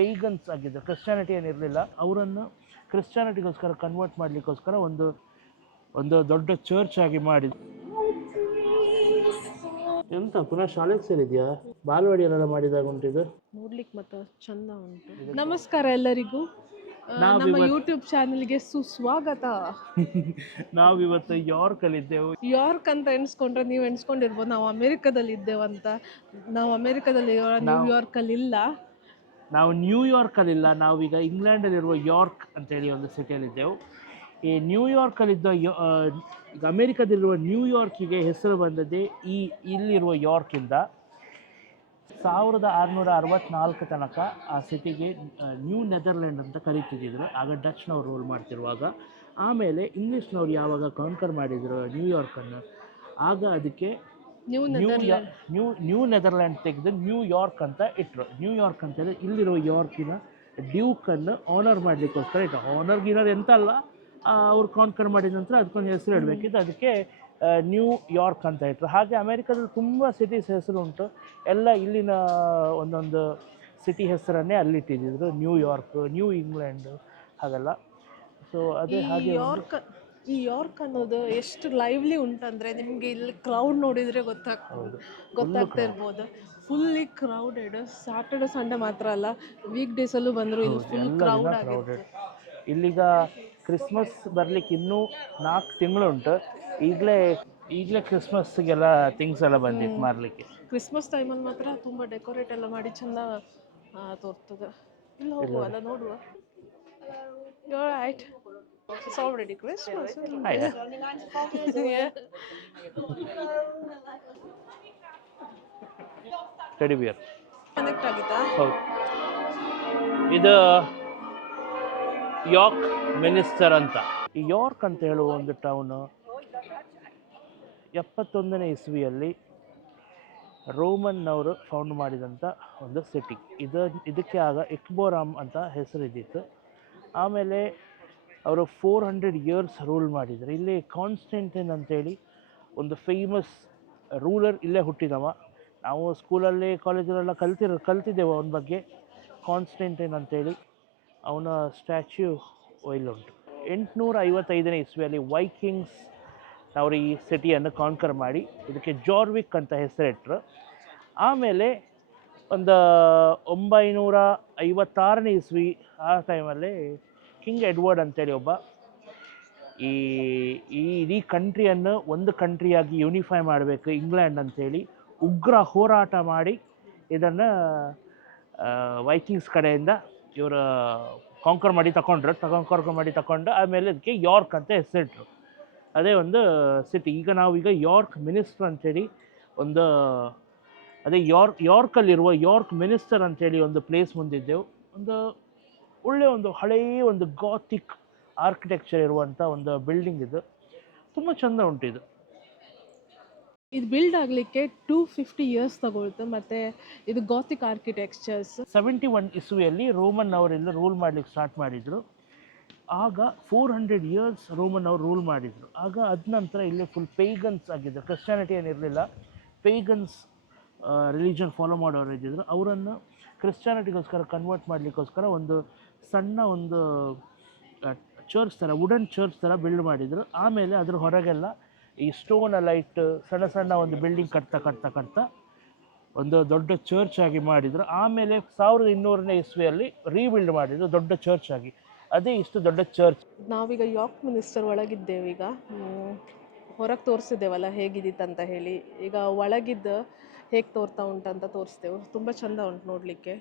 Pagans ಆಗಿದ್ದರು Christianity ಏನಿರಲಿಲ್ಲ ಅವರನ್ನು ಕ್ರಿಶ್ಚಾನಿಟಿಗೋಸ್ಕರ convert ಮಾಡಲಿಕ್ಕೋಸ್ಕರ ಒಂದು ಒಂದು ದೊಡ್ಡ ಚರ್ಚ್ ಆಗಿ ಮಾಡಿದ್ರು. ಎಂತ ಪುನಃ ಶಾಲೆಗೆ ಸೇರಿದ್ಯಾ? ಬಾಲವಾಡಿಯಲ್ಲೆಲ್ಲ ಮಾಡಿದಾಗ ಉಂಟಿದು ನೋಡ್ಲಿಕ್ಕೆ ಮತ್ತೆ ಚಂದ ಉಂಟು. ನಮಸ್ಕಾರ ಎಲ್ಲರಿಗೂ. ನಮ್ಮ ಯೂಟ್ಯೂಬ್ ಚಾನೆಲ್ಗೆ ಸುಸ್ವಾಗತ. ನಾವಿವತ್ತು ಯಾರ್ಕಲ್ಲಿದ್ದೆವು ಯಾರ್ಕ್ ಅಂತ ಎಣಿಸ್ಕೊಂಡ್ರೆ ನೀವು ಎಣಿಸ್ಕೊಂಡಿರ್ಬೋದು. ನಾವು ಅಮೆರಿಕದಲ್ಲಿ ಇದ್ದೇವಂತ ನಾವು ಅಮೆರಿಕದಲ್ಲಿ ನ್ಯೂಯಾರ್ಕ್ ಅಲ್ಲಿ ಇಲ್ಲ ನಾವು ನ್ಯೂಯಾರ್ಕಲ್ಲಿಲ್ಲ ನಾವೀಗ ಇಂಗ್ಲೆಂಡಲ್ಲಿರುವ ಯಾರ್ಕ್ ಅಂತೇಳಿ ಒಂದು ಸಿಟಿಯಲ್ಲಿದ್ದೆವು. ಈ ನ್ಯೂಯಾರ್ಕಲ್ಲಿದ್ದ ಯೋ ಈಗ ಅಮೇರಿಕದಲ್ಲಿರುವ ನ್ಯೂಯಾರ್ಕಿಗೆ ಹೆಸರು ಬಂದದ್ದೇ ಈ ಇಲ್ಲಿರುವ ಯಾರ್ಕಿಂದ ಸಾವಿರದ ಆರುನೂರ ಅರವತ್ನಾಲ್ಕು ತನಕ ಆ ಸಿಟಿಗೆ ನ್ಯೂ ನೆದರ್ಲ್ಯಾಂಡ್ ಅಂತ ಕರಿತಿದ್ರು ಆಗ ಡಚ್ನವ್ರು ರೂಲ್ ಮಾಡ್ತಿರುವಾಗ. ಆಮೇಲೆ ಇಂಗ್ಲೀಷ್ನವ್ರು ಯಾವಾಗ ಕಾನ್ಕರ್ ಮಾಡಿದ್ರು ನ್ಯೂಯಾರ್ಕನ್ನು ಆಗ ಅದಕ್ಕೆ ನ್ಯೂ ನ್ಯೂ ನ್ಯೂ ನೆದರ್ಲ್ಯಾಂಡ್ ತೆಗೆದು ನ್ಯೂಯಾರ್ಕ್ ಅಂತ ಇಟ್ಟರು ನ್ಯೂಯಾರ್ಕ್ ಅಂತ ಹೇಳಿದ್ರೆ ಇಲ್ಲಿರೋ ಯಾರ್ಕಿನ ಡ್ಯೂಕನ್ನು ಆನರ್ ಮಾಡಲಿಕ್ಕೋಸ್ಕರ ಇಟ್ಟು ಆನರ್ಗೆ ಇರೋದು ಎಂತ ಅಲ್ಲ ಅವ್ರು ಕಾನ್ಕರ್ ಮಾಡಿದ ನಂತರ ಅದಕ್ಕೊಂದು ಹೆಸರು ಇಡಬೇಕಿತ್ತು ಅದಕ್ಕೆ ನ್ಯೂ ಯಾರ್ಕ್ ಅಂತ ಇಟ್ಟರು ಹಾಗೆ ಅಮೇರಿಕಾದಲ್ಲಿ ತುಂಬ ಸಿಟೀಸ್ ಹೆಸರು ಉಂಟು. ಎಲ್ಲ ಇಲ್ಲಿನ ಒಂದೊಂದು ಸಿಟಿ ಹೆಸರನ್ನೇ ಅಲ್ಲಿಟ್ಟಿದ್ದಿದ್ರು ನ್ಯೂಯಾರ್ಕ್ ನ್ಯೂ ಇಂಗ್ಲೆಂಡ್ ಹಾಗೆಲ್ಲ. ಸೊ ಅದೇ ಹಾಗೆ ಯಾರ್ಕ್ ಈ ಯಾರ್ಕ್ ಅನ್ನೋದು ಎಷ್ಟು ಲೈವ್ಲಿ ಉಂಟಂದ್ರೆ ನಿಮ್ಗೆ ಇಲ್ಲಿ ಕ್ರೌಡ್ ನೋಡಿದ್ರೆ ಗೊತ್ತಾಗ್ತದೆ ಹೌದು. ಗೊತ್ತಾಗ್ತಾ ಇರ್ಬೋದು. ಫುಲ್ಲಿ ಕ್ರೌಡೆಡ್ ಸ್ಯಾಟರ್ಡೆ ಸಂಡೇ ಮಾತ್ರ ಅಲ್ಲ ವೀಕ್ ಡೇಸಲ್ಲೂ ಬಂದ್ರು ಇಲ್ಲಿ ಫುಲ್ ಕ್ರೌಡ್ ಇಲ್ಲಿಗ ಕ್ರಿಸ್ಮಸ್ ಬರ್ಲಿಕ್ಕೆ ಇನ್ನೂ ನಾಲ್ಕು ತಿಂಗಳುಂಟು. ಈಗಲೇ ಈಗಲೇ ಕ್ರಿಸ್ಮಸ್ಗೆಲ್ಲ ಥಿಂಗ್ಸ್ ಎಲ್ಲ ಬಂದಿತ್ತು ಮಾರಲಿಕ್ಕೆ. ಕ್ರಿಸ್ಮಸ್ ಟೈಮಲ್ಲಿ ಮಾತ್ರ ತುಂಬ ಡೆಕೋರೇಟ್ ಎಲ್ಲ ಮಾಡಿ ಚಂದ ತೋರ್ತದೆ. ಇಲ್ಲಿ ಹೋಗುವ ಅಲ್ಲ ನೋಡುವ. ಆಯ್ತು it's Yeah. Christmas teddy bear connect ಆಗಿತ್ತಾ ಹೌದು. ಇದು ಯಾರ್ಕ್ ಮಿನಿಸ್ಟರ್ ಅಂತ. ಈ ಯಾರ್ಕ್ ಅಂತ ಹೇಳುವ ಒಂದು ಟೌನು ಎಪ್ಪತ್ತೊಂದನೇ ಇಸ್ವಿಯಲ್ಲಿ ರೋಮನ್ನವರು ಫೌಂಡ್ ಮಾಡಿದಂಥ ಒಂದು ಸಿಟಿ ಇದು ಇದಕ್ಕೆ ಆಗ ಇಕ್ಬೋರಾಮ್ ಅಂತ ಹೆಸರಿದ್ದಿತ್ತು. ಆಮೇಲೆ ಅವರು ಫೋರ್ ಹಂಡ್ರೆಡ್ ಇಯರ್ಸ್ ರೂಲ್ ಮಾಡಿದರು. ಇಲ್ಲಿ ಕಾನ್ಸ್ಟೆಂಟೈನ್ ಅಂತೇಳಿ ಒಂದು ಫೇಮಸ್ ರೂಲರ್ ಇಲ್ಲೇ ಹುಟ್ಟಿದವ. ನಾವು ಸ್ಕೂಲಲ್ಲಿ ಕಾಲೇಜಲ್ಲೆಲ್ಲ ಕಲ್ತಿರೋ, ಕಲ್ತಿದ್ದೇವೆ ಅವನ ಬಗ್ಗೆ. ಕಾನ್ಸ್ಟೆಂಟೈನ್ ಅಂತೇಳಿ ಅವನ ಸ್ಟ್ಯಾಚ್ಯೂ ಇಲ್ಲುಂಟು. ಎಂಟುನೂರ ಐವತ್ತೈದನೇ ಇಸ್ವಿಯಲ್ಲಿ ವೈಕಿಂಗ್ಸ್ ಅವರು ಈ ಸಿಟಿಯನ್ನು ಕಾನ್ಕರ್ ಮಾಡಿ, ಇದಕ್ಕೆ ಜಾರ್ವಿಕ್ ಅಂತ ಹೆಸರಿಟ್ರು. ಆಮೇಲೆ ಒಂದು ಒಂಬೈನೂರ ಐವತ್ತಾರನೇ ಇಸ್ವಿ ಆ ಟೈಮಲ್ಲಿ ಕಿಂಗ್ ಎಡ್ವರ್ಡ್ ಅಂತೇಳಿ ಒಬ್ಬ. ಈ ಈ ಇಡೀ ಕಂಟ್ರಿಯನ್ನು ಒಂದು ಕಂಟ್ರಿಯಾಗಿ ಯೂನಿಫೈ ಮಾಡಬೇಕು ಇಂಗ್ಲೆಂಡ್ ಅಂತೇಳಿ. ಉಗ್ರ ಹೋರಾಟ ಮಾಡಿ ಇದನ್ನು ವೈಕಿಂಗ್ಸ್ ಕಡೆಯಿಂದ ಇವರು ಕಾಂಕರ್ ಮಾಡಿ ತಗೊಂಡ್ರು ಕಾಂಕರ್ ಮಾಡಿ ತಗೊಂಡು ಆಮೇಲೆ ಅದಕ್ಕೆ ಯಾರ್ಕ್ ಅಂತ ಹೆಸರಿಟ್ರು. ಅದೇ ಒಂದು ಸಿಟಿ ಈಗ ನಾವೀಗ ಯಾರ್ಕ್ ಮಿನಿಸ್ಟರ್ ಅಂತೇಳಿ ಒಂದು, ಅದೇ ಯಾರ್ಕ್ ಯಾರ್ಕಲ್ಲಿರುವ ಯಾರ್ಕ್ ಮಿನಿಸ್ಟರ್ ಅಂತೇಳಿ ಒಂದು ಪ್ಲೇಸ್ ಮುಂದಿದ್ದೆವು. ಒಂದು ಒಳ್ಳೆಯ ಒಂದು ಹಳೆಯ ಒಂದು ಗಾತಿಕ್ ಆರ್ಕಿಟೆಕ್ಚರ್ ಇರುವಂಥ ಒಂದು ಬಿಲ್ಡಿಂಗ್ ಇದು. ತುಂಬ ಚೆಂದ ಉಂಟು ಇದು. ಇದು ಬಿಲ್ಡ್ ಆಗಲಿಕ್ಕೆ ಟೂ ಫಿಫ್ಟಿ ಇಯರ್ಸ್ ತಗೊಳ್ತು ಮತ್ತು ಇದು ಗಾತಿಕ್ ಆರ್ಕಿಟೆಕ್ಚರ್ಸ್ ಸೆವೆಂಟಿ ಒನ್ ಇಸ್ವಿಯಲ್ಲಿ ರೋಮನ್ ಅವರಿಂದ ರೂಲ್ ಮಾಡ್ಲಿಕ್ಕೆ ಸ್ಟಾರ್ಟ್ ಮಾಡಿದರು. ಆಗ ಫೋರ್ ಹಂಡ್ರೆಡ್ ಇಯರ್ಸ್ ರೋಮನ್ ಅವರು ರೂಲ್ ಮಾಡಿದರು. ಆಗ ಅದ ನಂತರ ಇಲ್ಲಿ ಫುಲ್ ಪೇಗನ್ಸ್ ಆಗಿದ್ದರು ಕ್ರಿಶ್ಚಾನಿಟಿ ಏನಿರಲಿಲ್ಲ ಪೇಗನ್ಸ್ ರಿಲಿಜನ್ ಫಾಲೋ ಮಾಡೋರು ಇದ್ದಿದ್ರು. ಅವರನ್ನು ಕ್ರಿಶ್ಚಾನಿಟಿಗೋಸ್ಕರ ಕನ್ವರ್ಟ್ ಮಾಡಲಿಕ್ಕೋಸ್ಕರ ಒಂದು ಸಣ್ಣ ಒಂದು ಚರ್ಚ್ ಥರ ವುಡನ್ ಚರ್ಚ್ ಥರ ಬಿಲ್ಡ್ ಮಾಡಿದರು. ಆಮೇಲೆ ಅದ್ರ ಹೊರಗೆಲ್ಲ ಈ ಸ್ಟೋನ್ ಲೈಟ್ ಸಣ್ಣ ಸಣ್ಣ ಒಂದು ಬಿಲ್ಡಿಂಗ್ ಕಟ್ತಾ ಕಟ್ತಾ ಕಟ್ತಾ ಒಂದು ದೊಡ್ಡ ಚರ್ಚ್ ಆಗಿ ಮಾಡಿದರು. ಆಮೇಲೆ ಸಾವಿರದ ಇನ್ನೂರನೇ ಇಸ್ವಿಯಲ್ಲಿ ರೀಬಿಲ್ಡ್ ಮಾಡಿದರು, ದೊಡ್ಡ ಚರ್ಚ್ ಆಗಿ. ಅದೇ ಇಷ್ಟು ದೊಡ್ಡ ಚರ್ಚ್ ನಾವೀಗ ಯಾಕ್ ಮಿನಿಸ್ಟರ್ ಒಳಗಿದ್ದೇವೆ ಈಗ. ಹೊರಗೆ ತೋರಿಸಿದ್ದೇವಲ್ಲ ಅಂತ ಹೇಳಿ. ಈಗ ಒಳಗಿದ್ದು ಹೇಗೆ ತೋರ್ತಾ ಉಂಟಂತ ತೋರಿಸ್ತೇವೆ ತುಂಬ ಚಂದ ಉಂಟು ನೋಡಲಿಕ್ಕೆ.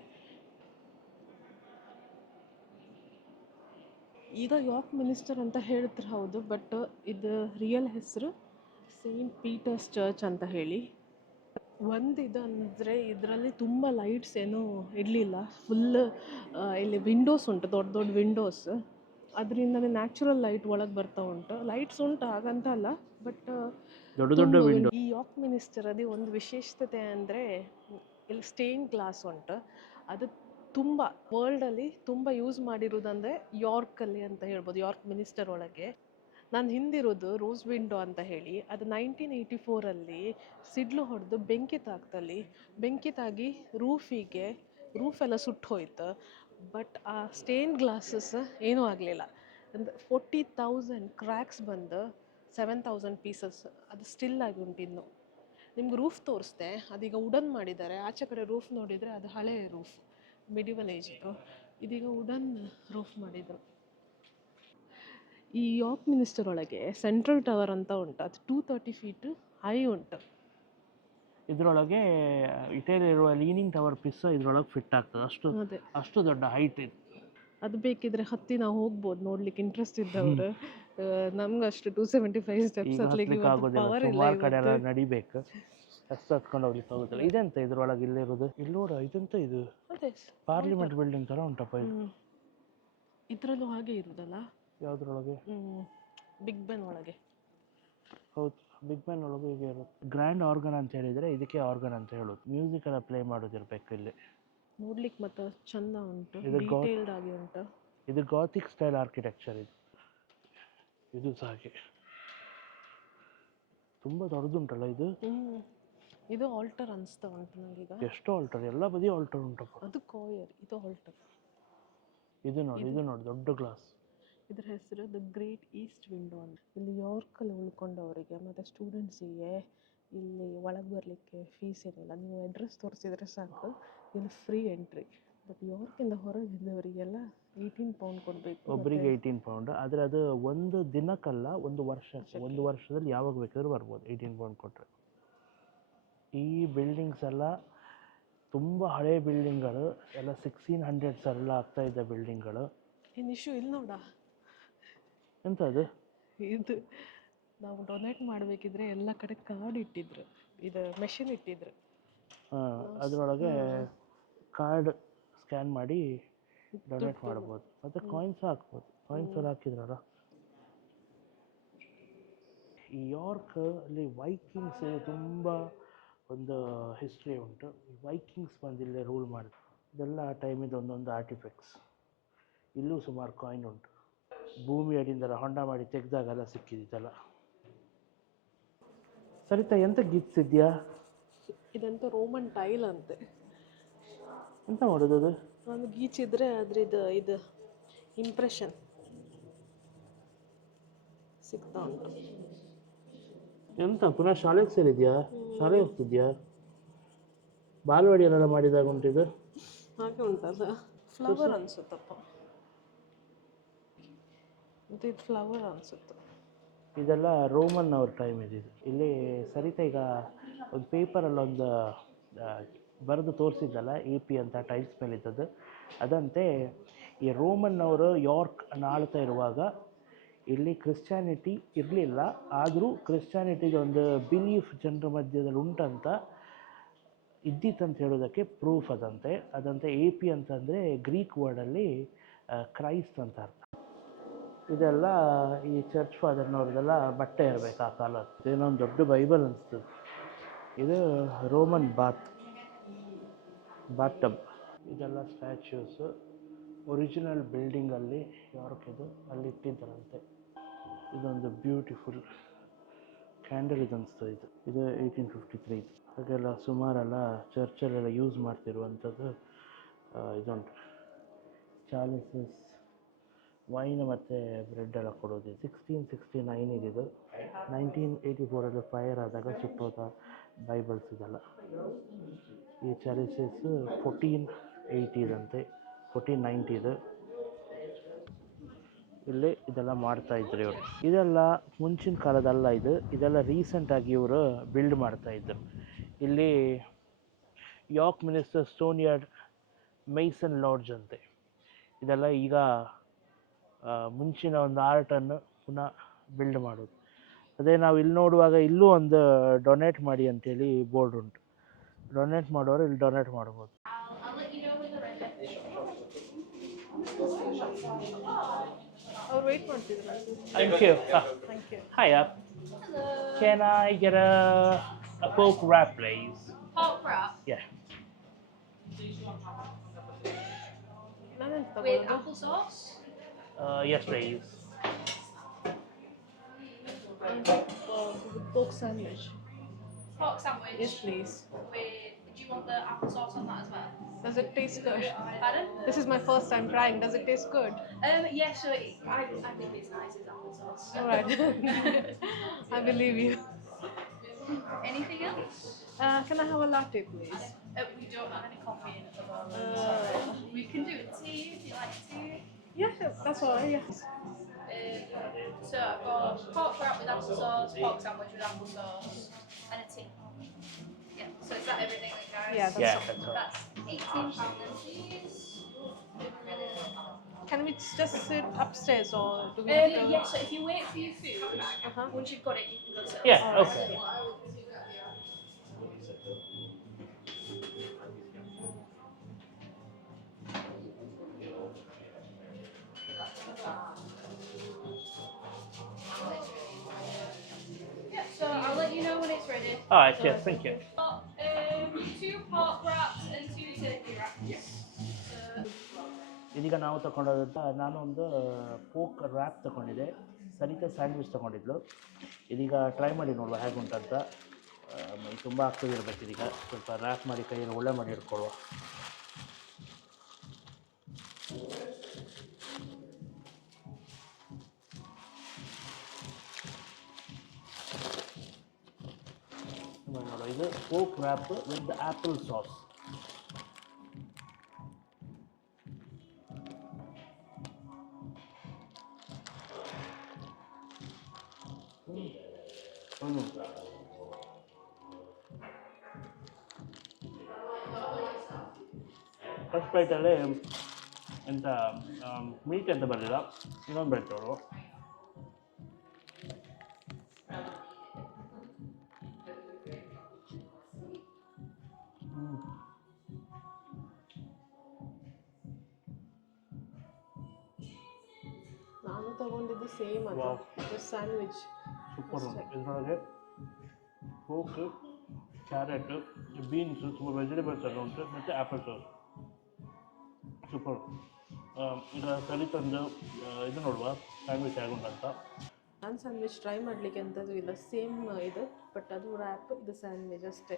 ಈಗ ಯಾಕ್ ಮಿನಿಸ್ಟರ್ ಅಂತ ಹೇಳ್ತಾರೆ ಹೌದು ಬಟ್ ಇದು ರಿಯಲ್ ಹೆಸರು ಸೇಂಟ್ ಪೀಟರ್ಸ್ ಚರ್ಚ್ ಅಂತ ಹೇಳಿ. ಒಂದು ಅಂದರೆ ಇದರಲ್ಲಿ ತುಂಬ ಲೈಟ್ಸ್ ಏನೂ ಇರಲಿಲ್ಲ. ಫುಲ್ ಇಲ್ಲಿ ವಿಂಡೋಸ್ ಉಂಟು ದೊಡ್ಡ ದೊಡ್ಡ ವಿಂಡೋಸ್ ಅದರಿಂದನೇ ನ್ಯಾಚುರಲ್ ಲೈಟ್ ಒಳಗೆ ಬರ್ತಾ ಉಂಟು. ಲೈಟ್ಸ್ ಉಂಟು ಹಾಗಂತ ಅಲ್ಲ ಬಟ್ ದೊಡ್ಡ ದೊಡ್ಡ ವಿಂಡೋ ಈ ಯಾಕ್ ಮಿನಿಸ್ಟರ್ ಅದೇ ಒಂದು ವಿಶೇಷತೆ ಅಂದರೆ ಇಲ್ಲಿ ಸ್ಟೇನ್ ಗ್ಲಾಸ್ ಉಂಟು. ಅದು ತುಂಬ ವರ್ಲ್ಡಲ್ಲಿ ತುಂಬ ಯೂಸ್ ಮಾಡಿರೋದಂದರೆ ಯಾರ್ಕಲ್ಲಿ ಅಂತ ಹೇಳ್ಬೋದು ಯಾರ್ಕ್ ಮಿನಿಸ್ಟರ್ ಒಳಗೆ. ನಾನು ಹಿಂದಿರೋದು ರೋಸ್ ವಿಂಡೋ ಅಂತ ಹೇಳಿ, ಅದು ನೈನ್ಟೀನ್ ಏಯ್ಟಿ ಫೋರಲ್ಲಿ ಸಿಡ್ಲು ಹೊಡೆದು ಬೆಂಕಿ ತಾಕ್ತಲ್ಲಿ ಬೆಂಕಿ ತಾಗಿ ರೂಫಿಗೆ ರೂಫ್ ಎಲ್ಲ ಸುಟ್ಟು ಹೋಯ್ತು. ಬಟ್ ಆ ಸ್ಟೇನ್ ಗ್ಲಾಸಸ್ ಏನೂ ಆಗಲಿಲ್ಲ. ಅಂದರೆ ಫೋರ್ಟಿ ತೌಸಂಡ್ ಕ್ರ್ಯಾಕ್ಸ್ ಬಂದು ಸೆವೆನ್ ತೌಸಂಡ್ ಪೀಸಸ್ ಅದು ಸ್ಟಿಲ್ ಆಗಿ ಉಂಟು ನಿಮ್ಗೆ ರೂಫ್ ತೋರಿಸ್ದೆ, ಅದೀಗ ವುಡನ್ ಮಾಡಿದ್ದಾರೆ. ಆಚೆ ಕಡೆ ರೂಫ್ ನೋಡಿದರೆ ಅದು ಹಳೆ ರೂಫ್ ಮಿಡಿವಲ್ ಏಜಿದ್ದು ಇದೀಗ ವುಡನ್ ರೂಫ್ ಮಾಡಿದರು. ಈ ಯಾಕ್ ಮಿನಿಸ್ಟರ್ ಒಳಗೆ ಸೆಂಟ್ರಲ್ ಟವರ್ ಅಂತ ಉಂಟು. ಅದು ಟೂ ತರ್ಟಿ ಫೀಟ್ ಹೈ ಉಂಟು. ಇದರೊಳಗೆ ಇಟೇಲಿರುವ ಲೀನಿಂಗ್ ಟವರ್ ಪಿಸ್ ಇದರೊಳಗೆ ಫಿಟ್ ಆಗ್ತದೆ. ಅಷ್ಟು ಅದೇ. ಅಷ್ಟು ದೊಡ್ಡ ಹೈಟ್ ಇದೆ ಅದು ಬೇಕಿದ್ರೆ ಹತ್ತಿ ನಾವು ಹೋಗ್ಬೋದು. ನೋಡ್ಲಿಕ್ಕೆ ಇಂಟ್ರೆಸ್ಟ್ ಇದ್ದವರು. ನಮ್ಗೆ ಅಷ್ಟು ಟೂ ಸೆವೆಂಟಿ ಫೈವ್ ಸ್ಟೆಪ್ಸ್ ಈಗ ಹತ್ಲಿಕ್ಕೆ ಹತ್ಲಿಕ್ಕೆ ಆಗೋದಿಲ್ಲ. ಪವರ್ ಇಲ್ಲ ಸುಮಾರು ಕಡೆ ಎಲ್ಲ ಇವತ್ತು. ನಡಿಬೇಕು. ಅಷ್ಟು ಹತ್ಕೊಂಡು ಹೋಗ್ಲಿಕ್ಕೆ ಆಗುತ್ತಲ್ಲ ಇದೆಂತ ಇದ್ರೊಳಗೆ ಇಲ್ಲಿರೋದು ಇಲ್ಲಿ ನೋಡ ಇದೆಂತ ಇದು? ಅದೇ ಪಾರ್ಲಿಮೆಂಟ್ ಬಿಲ್ಡಿಂಗ್ ತರ ಉಂಟಪ್ಪ ಇದು. ಇದರಲ್ಲೂ ಹಾಗೆ ಇರುದಲ್ಲ? ಯಾವ್ದ್ರೊಳಗೆ? ಬಿಗ್ ಬೆನ್ ಒಳಗೆ. ಹೌದು ಬಿಗ್ ಬ್ಯಾನ್ ಒಳಗೆ ಹೀಗೆ ಇರುತ್ತೆ. ಗ್ರ್ಯಾಂಡ್ ಆರ್ಗನ್ ಅಂತ ಹೇಳಿದರೆ ಇದಕ್ಕೆ ಆರ್ಗನ್ ಅಂತ ಹೇಳೋದು. ಮ್ಯೂಸಿಕ್ ಎಲ್ಲ ಪ್ಲೇ ಮಾಡೋದಿರ್ಬೇಕು ಇಲ್ಲಿ. ನೋಡ್ಲಿಕ್ಕೆ ಮತ್ತೆ ಚಂದ ಉಂಟು ಇದು ಡೀಟೇಲ್ಡ್ ಆಗಿ ಉಂಟು. ಇದು ಗಾಥಿಕ್ ಸ್ಟೈಲ್ ಆರ್ಕಿಟೆಕ್ಚರ್ ಇದು. ಇದು ಸಹ ಹಾಗೆ ತುಂಬ ದೊಡ್ಡದುಂಟಲ್ಲ ಇದು? ಇದು ಆಲ್ಟರ್ ಅನಿಸ್ತಾ ಉಂಟು ನನಗೀಗ ಎಷ್ಟು ಆಲ್ಟರ್ ಎಲ್ಲ ಬದಿ ಆಲ್ಟರ್ ಉಂಟಪ್ಪ ಅದು ಕೋಯರ್ ಇದು ಆಲ್ಟರ್ ಇದು ನೋಡಿ ಇದು ನೋಡಿ ದೊಡ್ಡ ಗ್ಲಾಸ್ ಇದ್ರ ಹೆಸರು ದ ಗ್ರೇಟ್ ಈಸ್ಟ್ ವಿಂಡೋ ಅಂತ. ಇಲ್ಲಿ ಯಾರ್ಕಲ್ಲಿ ಉಳ್ಕೊಂಡವರಿಗೆ ಮತ್ತು ಸ್ಟೂಡೆಂಟ್ಸಿಗೆ ಇಲ್ಲಿ ಒಳಗೆ ಬರಲಿಕ್ಕೆ ಫೀಸ್ ಏನಿಲ್ಲ. ನೀವು ಅಡ್ರೆಸ್ ತೋರಿಸಿದ್ರೆ ಸಾಕು. ಇಲ್ಲಿ ಫ್ರೀ ಎಂಟ್ರಿ ಬಟ್ ಯಾರ್ಕಿಂದ ಹೊರಗಿದ್ದವರಿಗೆಲ್ಲ ಏಯ್ಟೀನ್ ಪೌಂಡ್ ಕೊಡಬೇಕು. ಒಬ್ಬರಿಗೆ ಏಯ್ಟೀನ್ ಪೌಂಡ್ ಆದರೆ ಅದು ಒಂದು ದಿನಕ್ಕಲ್ಲ ಒಂದು ವರ್ಷಕ್ಕೆ. ಒಂದು ವರ್ಷದಲ್ಲಿ ಯಾವಾಗ ಬೇಕಾದ್ರೂ ಬರ್ಬೋದು ಏಯ್ಟೀನ್ ಪೌಂಡ್ ಕೊಟ್ಟರೆ ಈ ಬಿಲ್ಡಿಂಗ್ಸ್ ಎಲ್ಲ ತುಂಬ ಹಳೆ ಬಿಲ್ಡಿಂಗ್ಗಳು ಎಲ್ಲ ಸಿಕ್ಸ್ಟೀನ್ ಹಂಡ್ರೆಡ್ಸ್ ಎಲ್ಲ ಆಗ್ತಾ ಇದ್ದ ಬಿಲ್ಡಿಂಗ್ಗಳು ಏನು ಇಶ್ಯೂ ಇಲ್ಲ ನೋಡ. ಎಂತ ಅದು ಇದು ನಾವು ಡೊನೇಟ್ ಮಾಡಬೇಕಿದ್ರೆ ಎಲ್ಲ ಕಡೆ ಕಾರ್ಡ್ ಇಟ್ಟಿದ್ರು. ಇದು ಮೆಷಿನ್ ಇಟ್ಟಿದ್ರು. ಹಾಂ ಅದರೊಳಗೆ ಕಾರ್ಡ್ ಸ್ಕ್ಯಾನ್ ಮಾಡಿ ಡೊನೇಟ್ ಮಾಡ್ಬೋದು. ಮತ್ತು ಕಾಯಿನ್ಸ್ ಹಾಕ್ಬೋದು. ಕಾಯಿನ್ಸ್ ಎಲ್ಲ ಹಾಕಿದ್ರಲ್ಲ? ಈ ಯಾರ್ಕ್ ಅಲ್ಲಿ ವೈಕಿಂಗ್ಸ್ ತುಂಬ ಒಂದು ಹಿಸ್ಟ್ರಿ ಉಂಟು. ವೈಕಿಂಗ್ಸ್ ಬಂದು ಇಲ್ಲೇ ರೂಲ್ ಮಾಡಿದ್ರು ಇದೆಲ್ಲ ಆ ಟೈಮಿಂದ ಒಂದೊಂದು ಆರ್ಟಿಫೆಕ್ಟ್ಸ್ ಇಲ್ಲೂ ಸುಮಾರು ಕಾಯಿನ್ ಉಂಟು. ಭೂಮಿ ಅಡಿಯಿಂದೆಲ್ಲ ಹೊಂಡ ಮಾಡಿ ತೆಗೆದಾಗೆಲ್ಲ ಸಿಕ್ಕಿದ್ದೆಲ್ಲ ಸರಿತಾ ಎಂತ ಗೀಚಿದ್ಯಾ ಇದಂತ ರೋಮನ್ ಟೈಲ್ ಅಂತೆ. ಎಂತ ಮಾಡೋದು ಅದು? ಒಂದು ಗೀಚಿದ್ರೆ ಅದ್ರದ್ದು ಇದು ಇಂಪ್ರೆಷನ್ ಸಿಗ್ತಾ ಉಂಟು. ಎಂತ? ಪುನಃ ಶಾಲೆಗೆ ಸೇರಿದ್ಯಾ? ಶಾಲೆಗೆ ಹೋಗ್ತಿದ್ಯಾ? ಬಾಲ್ವಾಡಿಯಲ್ಲೆಲ್ಲ ಮಾಡಿದಾಗ ಉಂಟಿದು ಹಾಗೆ ಉಂಟಲ್ಲ ಫ್ಲವರ್ ಅನ್ಸುತ್ತಪ್ಪ. ಇದು ಫ್ಲವರ್ ಅನ್ಸುತ್ತೆ. ಇದೆಲ್ಲ ರೋಮನ್ ಅವ್ರ ಟೈಮ್ ಇದು. ಇಲ್ಲಿ ಸರಿತಾ ಈಗ ಒಂದು ಪೇಪರಲ್ಲಿ ಒಂದು ಬರೆದು ತೋರಿಸಿದ್ದಲ್ಲ ಎ ಪಿ ಅಂತ ಟೈಲ್ಸ್ ಮೇಲೆ ಇದ್ದದ್ದು ಅದಂತೆ ಈ ರೋಮನ್ ಅವರು ಯಾರ್ಕ್ ಆಳ್ತಾ ಇರುವಾಗ ಇಲ್ಲಿ ಕ್ರಿಶ್ಚಾನಿಟಿ ಇರಲಿಲ್ಲ, ಆದರೂ ಕ್ರಿಶ್ಚಾನಿಟಿದೊಂದು ಬಿಲೀಫ್ ಜನರ ಮಧ್ಯದಲ್ಲಿ ಉಂಟಂತ ಇದ್ದಿತ್ತಂತ ಹೇಳೋದಕ್ಕೆ ಪ್ರೂಫ್ ಅದಂತೆ. ಅದಂತೆ ಎ ಪಿ ಅಂತಂದರೆ ಗ್ರೀಕ್ ವರ್ಡಲ್ಲಿ ಕ್ರೈಸ್ತ್ ಅಂತ ಅರ್ಥ. ಇದೆಲ್ಲ ಈ ಚರ್ಚ್ ಫಾದರ್ನವ್ರದ್ದೆಲ್ಲ ಬಟ್ಟೆ ಇರಬೇಕು ಆ ಕಾಲ ಏನೋ ಒಂದು ದೊಡ್ಡ ಬೈಬಲ್ ಅನಿಸ್ತದೆ ಇದು ರೋಮನ್ ಬಾತ್ ಬಾತ್ ಟಬ್ ಇದೆಲ್ಲ ಸ್ಟ್ಯಾಚ್ಯೂಸು ಒರಿಜಿನಲ್ ಬಿಲ್ಡಿಂಗಲ್ಲಿ ಇದು, ಅಲ್ಲಿ ಇಟ್ಟಿದ್ದಾರಂತೆ. ಇದೊಂದು ಬ್ಯೂಟಿಫುಲ್ ಕ್ಯಾಂಡಲ್ ಇದು ಅನಿಸ್ತಾ ಇದು. ಇದು ಏಯ್ಟೀನ್ ಫಿಫ್ಟಿ ತ್ರೀ ಹಾಗೆಲ್ಲ ಸುಮಾರೆಲ್ಲ ಚರ್ಚಲ್ಲೆಲ್ಲ ಯೂಸ್ ಮಾಡ್ತಿರುವಂಥದ್ದು ಇದುಂಟು. ಚಾಲಿಸಸ್ ವೈನ್ ಮತ್ತು ಬ್ರೆಡ್ ಎಲ್ಲ ಕೊಡೋದು. ಸಿಕ್ಸ್ಟೀನ್ ಸಿಕ್ಸ್ಟಿ ನೈನ್ ಇದು. ನೈನ್ಟೀನ್ ಏಯ್ಟಿ ಫೋರಲ್ಲಿ ಫೈರ್ ಆದಾಗ ಸುಟ್ಟೋದ ಬೈಬಲ್ಸ್ ಇದೆಲ್ಲ. ಈ ಚಾಲಿಸಸ್ ಫೋರ್ಟೀನ್ ಏಯ್ಟಿದಂತೆ ಫೋರ್ಟೀನ್ ನೈಂಟಿದು ಇಲ್ಲಿ ಇದೆಲ್ಲ ಮಾಡ್ತಾ ಇದ್ರು ಇವರು. ಇದೆಲ್ಲ ಮುಂಚಿನ ಕಾಲದಲ್ಲ ಇದು. ಇದೆಲ್ಲ ರೀಸೆಂಟಾಗಿ ಇವರು ಬಿಲ್ಡ್ ಮಾಡ್ತಾ ಇದ್ರು. ಇಲ್ಲಿ ಯಾಕ್ ಮಿನಿಸ್ಟರ್ ಸೋನಿಯಾ ಮೈಸನ್ ಲಾಡ್ಜ್ ಅಂತೆ. ಇದೆಲ್ಲ ಈಗ ಮುಂಚಿನ ಒಂದು ಆರ್ಟನ್ನು ಪುನಃ ಬಿಲ್ಡ್ ಮಾಡೋದು. ಅದೇ ನಾವು ಇಲ್ಲಿ ನೋಡುವಾಗ ಇಲ್ಲೂ ಒಂದು ಡೊನೇಟ್ ಮಾಡಿ ಅಂತೇಳಿ ಬೋರ್ಡ್ ಉಂಟು. ಡೊನೇಟ್ ಮಾಡೋರು ಇಲ್ಲಿ ಡೊನೇಟ್ ಮಾಡ್ಬೋದು. ಅವ್ರು ವೆಯ್ಟ್ ಮಾಡ್ತಿದ್ರು thank you thank you Hi up. Can I get a, a Coke wrap, please? Pork wrap Yeah. ನಾನೆಂತ with ತಗೊಳ್ಳೋದು applesauce. Uh, yes, please. Coke sandwich Pork sandwich yes please with. you want the on that as well? Does it taste good? Pardon? This is my first time trying. Does it taste good? Um, yeah, so it, I, I think it's nice as applesauce. All right. I believe you. Anything else? Uh, can I have a latte, please? Uh, we don't have any coffee in at the moment. Uh. we can do a tea if you like tea. Yeah, that's all right. Yes. Um, so I've got pork wrap with applesauce, pork sandwich with applesauce, and a tea. Yeah, so is that everything then, guys? Yeah, that's Yeah, that's all. That's eighteen pound. Can we just sit upstairs or do we? Um, have to- yeah, so if you wait for your food, Uh-huh. once you've got it, you can go sit. Yeah, Alright. okay. Yeah, so I'll let you know when it's ready. All right, yes, thank you. ಇದೀಗ ನಾವು ತಗೊಂಡೋದಂತ ನಾನು ಒಂದು poke rap ತಗೊಂಡಿದ್ದೆ Sarita sandwich ತಗೊಂಡಿದ್ಲು ಇದೀಗ try ಮಾಡಿ ನೋಡುವ ಹೇಗುಂಟಂತ. ತುಂಬ ಆಗ್ತದಿರ್ಬೇಕು ಇದೀಗ. ಸ್ವಲ್ಪ ರ್ಯಾಪ್ ಮಾಡಿ ಕೈಯಲ್ಲಿ ಒಳ್ಳೆ ಮಾಡಿ ಇಟ್ಕೊಳ್ಳುವ. ಇವಾಗ ನೋಡು ಇದು pork wrap with apple sauce first ಪ್ಲೇಟಲ್ಲಿ ಎಂತ ಮೀಟ್ ಅಂತ ಬರಲಿಲ್ಲ ಇನ್ನೊಂದು ಅವರು ನಾನು ತಗೊಂಡಿದ್ದು ಸೇಮ್ ಅದು. ಸ್ಯಾಂಡ್ವಿಚ್ ಸೂಪರ್ ಇದರೊಳಗೆ ಕೋಕ್ ಕ್ಯಾರೆಟ್ ಬೀನ್ಸು ತುಂಬ ವೆಜಿಟೇಬಲ್ಸ್ ಎಲ್ಲ ಉಂಟು ಮತ್ತು ಆ್ಯಪಲ್ ಸಾಸ್ ಸೂಪರ್ ಈಗ ಸರಿ ತಂದು ಇದು ನೋಡುವ ಸ್ಯಾಂಡ್ವಿಚ್ ಅಂತ. ನಾನು ಸ್ಯಾಂಡ್ವಿಚ್ ಟ್ರೈ ಮಾಡಲಿಕ್ಕೆ ಎಂಥದ್ದು ಇಲ್ಲ ಸೇಮ್ ಇದು ಬಟ್ ಅದು ರ್ಯಾಪ್ ಇದು ಸ್ಯಾಂಡ್ವಿಚ್ ಅಷ್ಟೇ.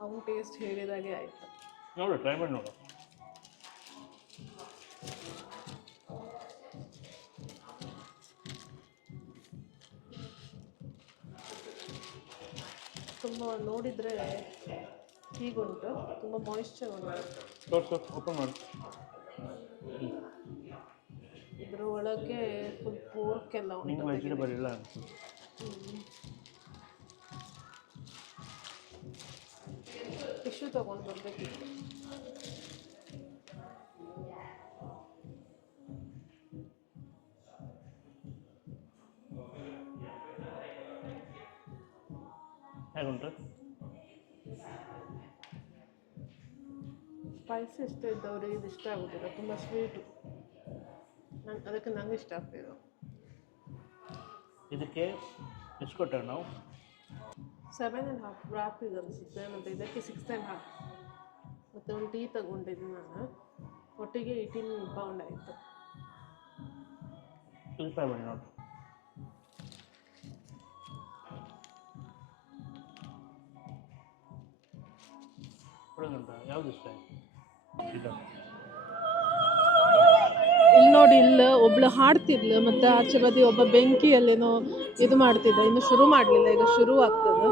ಅವ್ನು ಟೇಸ್ಟ್ ಹೇಳಿದಾಗೆ ಆಯಿತು. ನೋಡು ಟ್ರೈ ಮಾಡಿ ನೋಡು. ತುಂಬ ನೋಡಿದರೆ ಹೀಗುಂಟು ತುಂಬ ಮಾಯಿಶ್ಚರ್ ಉಂಟು ತೋರಿಸು ಓಪನ್ ಮಾಡಿ ಇದ್ರ ಒಳಗೆ ಫುಲ್ ಪೋರ್ಕ್ ಎಲ್ಲ ನಿಂಗೆ ಉಂಟು ವೆಜಿಟೇಬಲ್ ಇಲ್ಲ ಅನ್ಸುತ್ತೆ ಟಿಶ್ಯೂ ತೊಗೊಂಡು ಬರಬೇಕಿತ್ತು ಹೇಗುಂಟು ಸ್ಪೈಸಿ ಇಷ್ಟ ಇದ್ದವ್ರಿಗೆ ಇದು ಇಷ್ಟ ಆಗೋದಿಲ್ಲ ತುಂಬ ಸ್ವೀಟು ನನ್ ಅದಕ್ಕೆ ನಂಗೆ ಇಷ್ಟ ಆಗ್ತಿದ್ದು ಇದಕ್ಕೆ ಎಷ್ಟು ಕೊಟ್ಟರು ನಾವು ಸೆವೆನ್ ಆ್ಯಂಡ್ ಹಾಫ್ ರ್ಯಾಪ್ ಇದೆ ಅನಿಸುತ್ತೆ ಮತ್ತು ಇದಕ್ಕೆ ಸಿಕ್ಸ್ ಆ್ಯಂಡ್ ಹಾಫ್ ಮತ್ತು ಒಂದು ಟೀ ತಗೊಂಡಿದ್ದೀನಿ ನಾನು. ಒಟ್ಟಿಗೆ ಏಯ್ಟೀನ್ ಪೌಂಡ್ ಆಯಿತು. ಮಾಡಿ ನೋಡಿ ಯಾವ್ದು ಇಷ್ಟ ಇದು ಇಲ್ಲಿ ನೋಡಿ, ಇಲ್ಲ ಒಬ್ಳು ಹಾಡ್ತಿದ್ಲು, ಮತ್ತೆ ಆಚೆ ಬದಿ ಒಬ್ಬ ಬೆಂಕಿಯಲ್ಲೇನೋ ಇದು ಮಾಡ್ತಿದ್ದ. ಇನ್ನು ಶುರು ಮಾಡ್ಲಿಲ್ಲ, ಈಗ ಶುರು ಆಗ್ತದೆ.